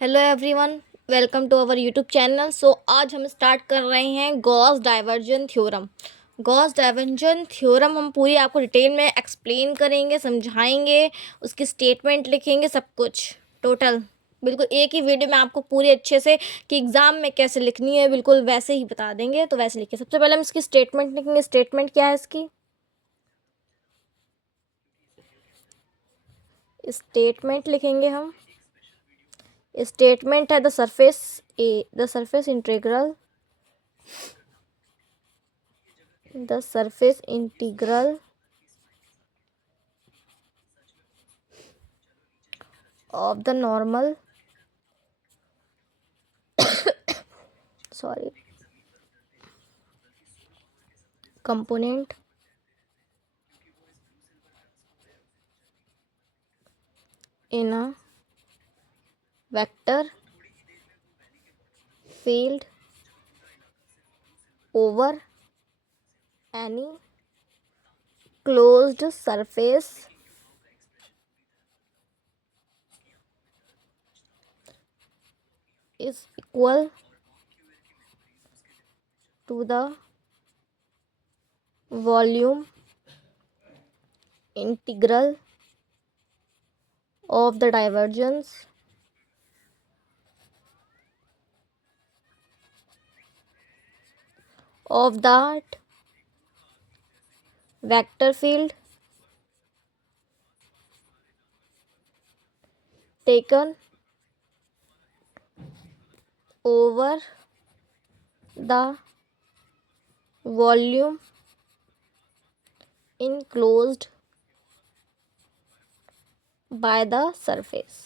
Hello everyone, welcome to our YouTube channel. आज हम start कर रहे हैं Gauss divergence theorem. Gauss divergence theorem हम पूरी आपको डिटेल में एक्सप्लेन करेंगे, समझाएंगे, उसकी स्टेटमेंट लिखेंगे, सब कुछ टोटल बिल्कुल एक ही वीडियो में आपको पूरी अच्छे से कि एग्ज़ाम में कैसे लिखनी है बिल्कुल वैसे ही बता देंगे। तो वैसे लिखिए। सबसे पहले हम इसकी स्टेटमेंट लिखेंगे। स्टेटमेंट क्या है इसकी? स्टेटमेंट लिखेंगे हम। स्टेटमेंट है the surface integral of the normal sorry component in a vector field over any closed surface is equal to the volume integral of the divergence of that vector field taken over the volume enclosed by the surface।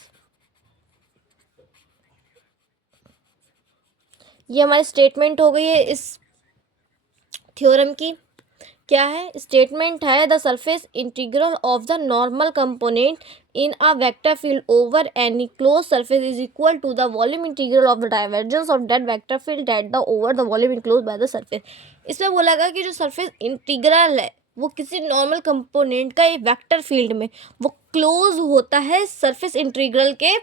ये हमारी statement हो गई है इस theorem की। क्या है? Statement है the surface integral of the normal component in a vector field over any close surface is equal to the volume integral of the divergence of that vector field that the over the volume enclose by the surface. इसमें बोला गया कि जो surface integral है वो किसी normal component का एक वेक्टर फील्ड में वो क्लोज होता है सरफेस इंटीग्रल के।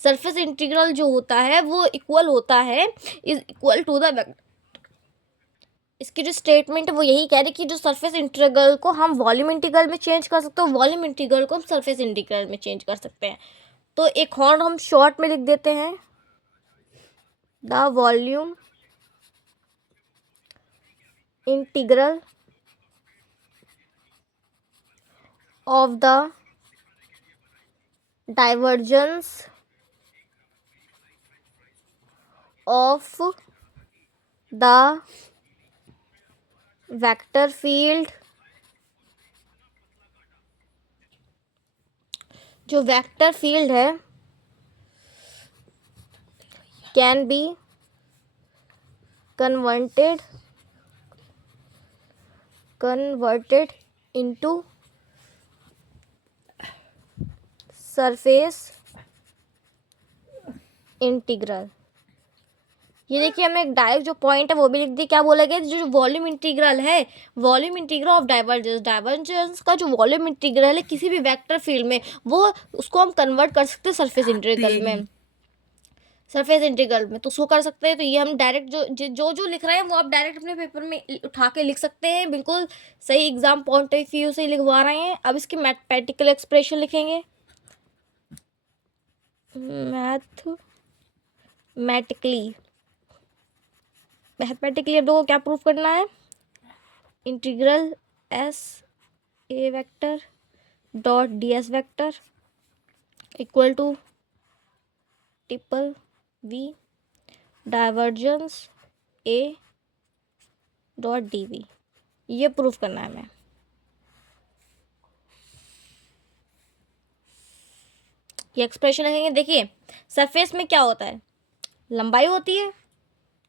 सरफेस इंटीग्रल जो होता है वो इक्वल होता है इज इक्वल टू द। इसकी जो स्टेटमेंट है वो यही कह रही है कि जो सरफेस इंटीग्रल को हम वॉल्यूम इंटीग्रल में चेंज कर सकते हैं, वॉल्यूम इंटीग्रल को हम सरफेस इंटीग्रल में चेंज कर सकते हैं। तो एक और हम शॉर्ट में लिख देते हैं the volume integral of the divergence of the vector field. जो वेक्टर फील्ड है can be converted into surface integral. ये देखिए हमने एक डायरेक्ट जो पॉइंट है वो भी लिख दी। क्या बोला गया? जो वॉल्यूम इंटीग्रल है, वॉल्यूम इंटीग्रल ऑफ डाइवर्जेंस का जो वॉल्यूम इंटीग्रल है किसी भी वेक्टर फील्ड में वो उसको हम कन्वर्ट कर सकते हैं सरफेस इंटीग्रल में। सरफेस इंटीग्रल में तो उसको कर सकते हैं। तो ये हम डायरेक्ट जो लिख रहे हैं वो आप डायरेक्ट अपने पेपर में उठा के लिख सकते हैं। बिल्कुल सही एग्जाम पॉइंट ऑफ व्यू से लिखवा रहे हैं। अब इसकी मैथमेटिकल एक्सप्रेशन लिखेंगे। मैथमेटिकली अब लोगों को क्या प्रूफ करना है? Integral S A vector dot D S vector equal to triple V divergence A dot D V. ये प्रूफ करना है हमें। ये एक्सप्रेशन लिखेंगे। देखिए सरफेस में क्या होता है? लंबाई होती है।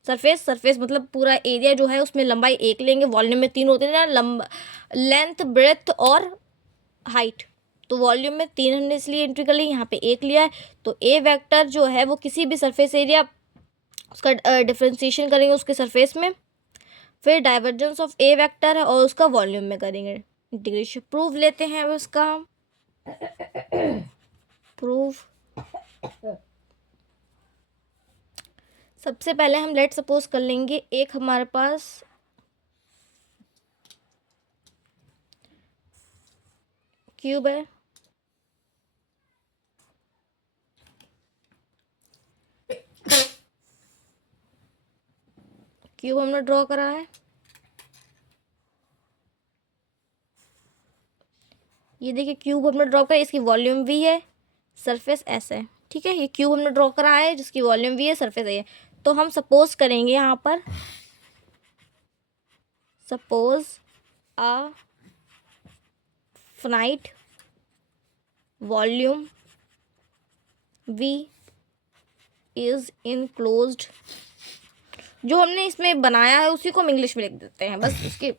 सरफेस मतलब पूरा एरिया जो है उसमें लंबाई एक लेंगे। वॉल्यूम में तीन होते हैं ना, लेंथ, ब्रेथ और हाइट। तो वॉल्यूम में तीन हमने इसलिए एंट्री कर ली, यहाँ पे एक लिया है। तो ए वेक्टर जो है वो किसी भी सरफेस एरिया उसका डिफ्रेंसिएशन करेंगे उसके सरफेस में, फिर डाइवर्जेंस ऑफ ए वेक्टर है और उसका वॉल्यूम में करेंगे इंटीग्रेशन। प्रूफ लेते हैं अब उसका प्रूफ सबसे पहले हम लेट सपोज कर लेंगे एक हमारे पास क्यूब है, क्यूब हमने ड्रॉ करा है। ये देखिए क्यूब हमने ड्रॉ करा, इसकी वॉल्यूम वी है, सरफेस एस है। ठीक है, ये क्यूब हमने ड्रॉ करा है जिसकी वॉल्यूम वी है, सरफेस ए है। तो हम सपोज करेंगे यहाँ पर, suppose a finite volume we is enclosed. जो हमने इसमें बनाया है उसी को हम इंग्लिश में लिख देते हैं, बस उसके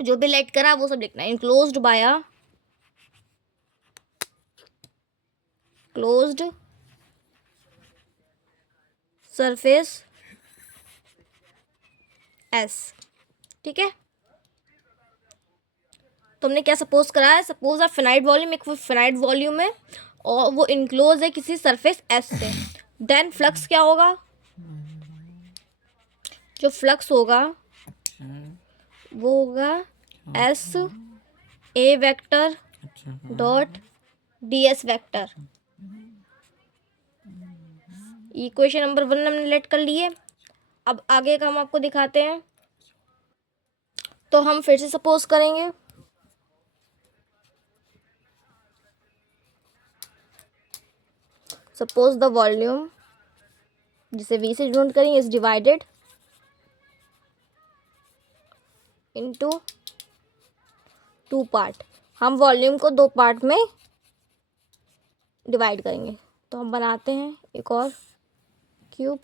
जो भी लेट करा वो सब लिखना है। Enclosed bye a closed surface S. ठीक है, तो हमने क्या सपोज करा है, सपोज अ फिनाइट वॉल्यूम, एक फिनाइट वॉल्यूम है और वो इनक्लोज है किसी सरफेस एस से। देन फ्लक्स क्या होगा, जो फ्लक्स होगा वो होगा S A vector dot D S vector. Equation number 1 हमने लेट कर लिए। अब आगे का हम आपको दिखाते हैं। तो हम फिर से सपोज करेंगे, सपोज द वॉल्यूम जिसे वी से डिनोट करेंगे इज डिवाइडेड इनटू 2 पार्ट। हम वॉल्यूम को 2 पार्ट में डिवाइड करेंगे। तो हम बनाते हैं एक और क्यूब,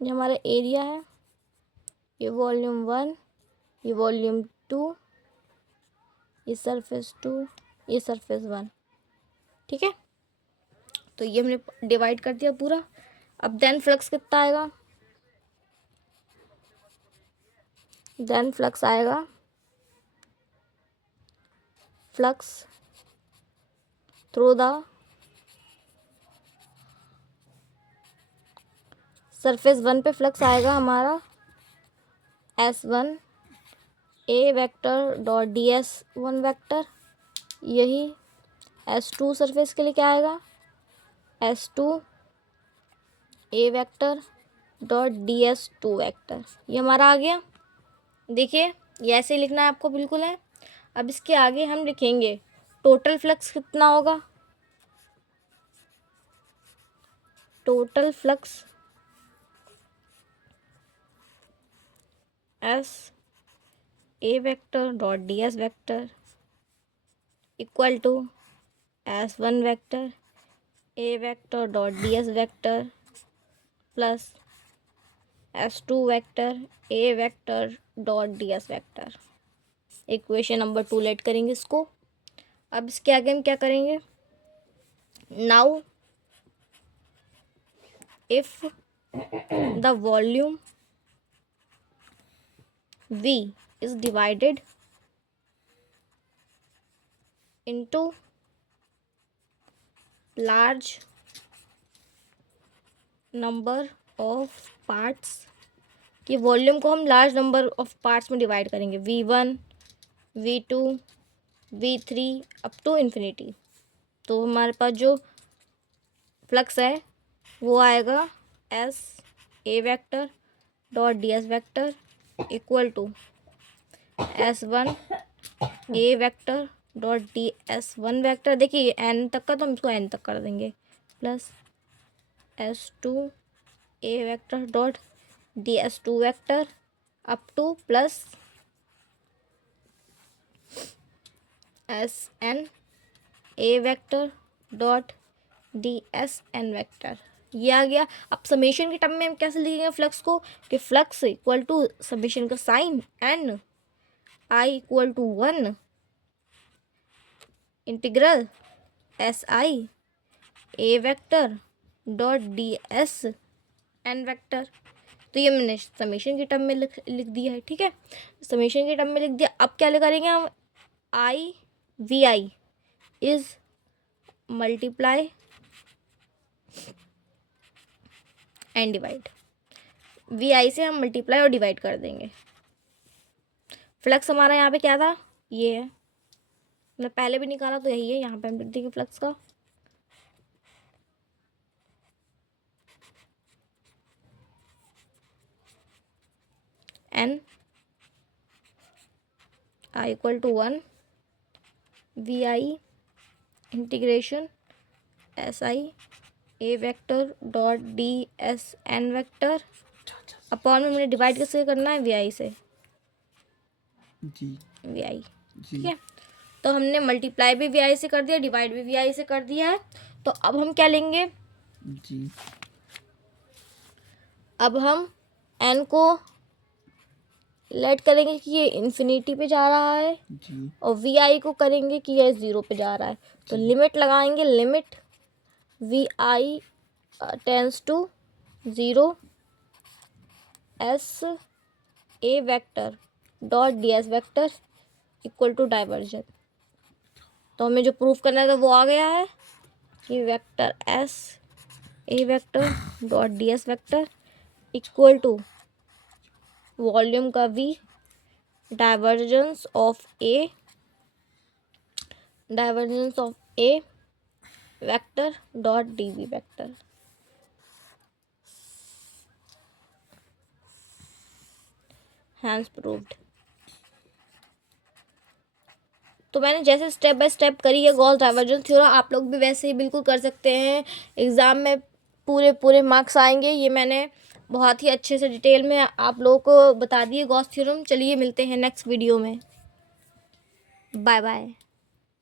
ये हमारा एरिया है, ये वॉल्यूम 1, ये वॉल्यूम 2, ये सरफेस 2, ये सरफेस 1। ठीक है, तो ये हमने डिवाइड कर दिया पूरा। अब देन फ्लक्स कितना आएगा, देन फ्लक्स आएगा, फ्लक्स थ्रू द सरफेस 1 पे फ्लक्स आएगा हमारा S1 A vector dot D S 1 vector. यही S2 सरफेस के लिए क्या आएगा, S2 A vector dot D S 2 vector. ये हमारा आ गया। देखिए ये ऐसे लिखना है आपको, बिल्कुल है। अब इसके आगे हम लिखेंगे टोटल फ्लक्स कितना होगा, total flux S A vector dot D S vector equal to S1 vector A vector dot D S vector plus S2 vector A vector dot D S vector. Equation number 2 let करेंगे इसको। अब इसके आगे हम क्या करेंगे, now if the volume V is divided into large number of parts, कि volume को हम लार्ज नंबर ऑफ पार्ट्स में डिवाइड करेंगे, V1 V2 V3 up to infinity. तो हमारे पास जो फ्लक्स है वो आएगा S A vector dot D S vector equal to S1 A vector dot D S 1 vector. देखिए एन तक का तो हम इसको एन तक कर देंगे, plus S2 A vector dot D S 2 vector up to plus SN A vector dot D S N vector. ये आ गया। अब समेशन के टर्म में हम कैसे लिखेंगे फ्लक्स को, कि फ्लक्स इक्वल टू समेशन का sign N I equal to 1 integral S I A vector dot D S N vector. तो ये मैंने समेशन की टर्म में लिख दिया है, ठीक है, समेशन की टर्म में लिख दिया। अब क्या करेंगे हम, I V I is multiply and divide. V I से हम मल्टीप्लाई और डिवाइड कर देंगे। फ्लक्स हमारा यहाँ पे क्या था, ये है, मैं पहले भी निकाला तो यही है, यहाँ पे हम लिख देंगे फ्लक्स का N I equal to 1 V I integration S I A vector dot D S N vector upon में हमने डिवाइड किससे करना है, वी आई से, जी वी आई, जी ठीक है। तो हमने मल्टीप्लाई भी वी आई से कर दिया, डिवाइड भी वी आई से कर दिया है। तो अब हम क्या लेंगे, जी अब हम एन को लेट करेंगे कि ये इन्फिनिटी पे जा रहा है, जी और वी आई को करेंगे कि ये 0 पे जा रहा है। तो लिमिट लगाएंगे, limit V I tends to 0 S A vector dot D S vector equal to divergence. तो हमें जो प्रूफ करना था वो आ गया है कि vector S A vector dot D S vector equal to volume का V divergence of A vector dot D V vector. Hence proved. तो मैंने जैसे स्टेप बाय स्टेप करी है गॉस डाइवर्जेंस थ्योरम, आप लोग भी वैसे ही बिल्कुल कर सकते हैं। एग्ज़ाम में पूरे मार्क्स आएंगे। ये मैंने बहुत ही अच्छे से डिटेल में आप लोगों को बता दिए गॉस थ्योरम। चलिए मिलते हैं नेक्स्ट वीडियो में। Bye bye.